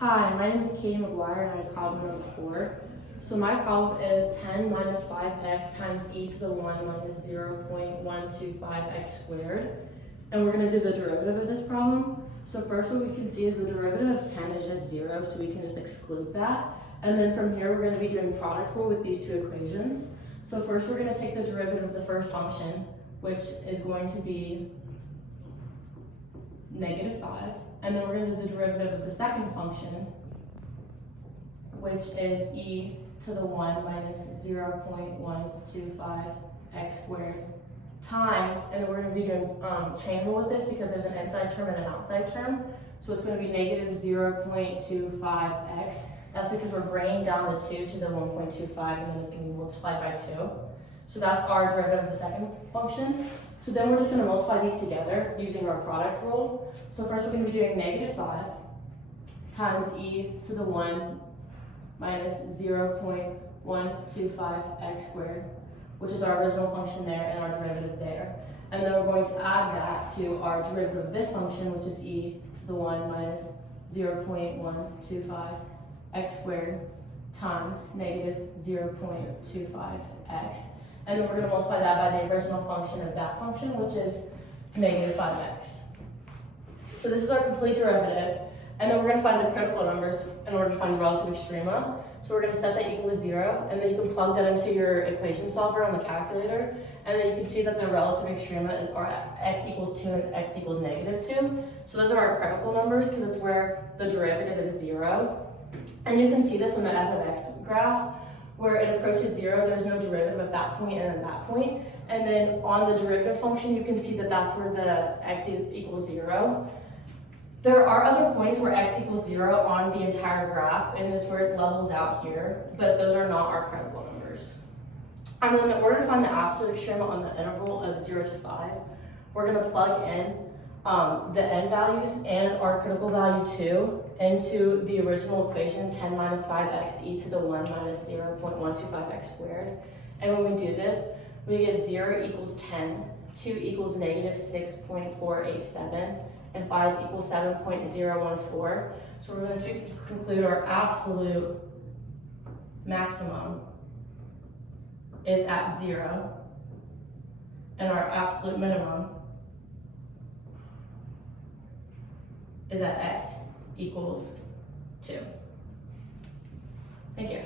Hi, my name is Katie McGuire and I have problem number 4. So my problem is 10 minus 5x times e to the 1 minus 0.125x squared. And we're going to do the derivative of this problem. So first what we can see is the derivative of 10 is just 0, so we can just exclude that. And then from here we're going to be doing product rule with these two equations. So first we're going to take the derivative of the first function, which is going to be negative 5. And then we're going to do the derivative of the second function, which is e to the 1 minus 0.125x squared times, and then we're going to be doing chain rule with this because there's an inside term and an outside term. So it's going to be negative 0.25x. That's because we're bringing down the 2 to the 1.25, and then it's going to be multiplied by 2. So that's our derivative of the second function. So then we're just going to multiply these together using our product rule. So first we're going to be doing negative 5 times e to the 1 minus 0.125x squared, which is our original function there and our derivative there. And then we're going to add that to our derivative of this function, which is e to the 1 minus 0.125x squared times negative 0.25x. And then we're going to multiply that by the original function of that function, which is negative 5x. So this is our complete derivative. And then we're going to find the critical numbers in order to find the relative extrema. So we're going to set that equal to 0, and then you can plug that into your equation solver on the calculator. And then you can see that the relative extrema are x equals 2 and x equals negative 2. So those are our critical numbers because it's where the derivative is 0. And you can see this in the f of x graph. Where it approaches 0, there's no derivative at that point and at that point. And then on the derivative function, you can see that that's where the x equals 0. There are other points where x equals 0 on the entire graph, and this where it levels out here, but those are not our critical numbers. And then in order to find the absolute extrema on the interval of 0 to 5, we're going to plug in the n values and our critical value 2 into the original equation 10 minus 5x e to the 1 minus 0.125x squared. And when we do this, we get 0 equals 10, 2 equals negative 6.487, and 5 equals 7.014. So we're going to conclude our absolute maximum is at 0, and our absolute minimum is at x equals 2. Thank you.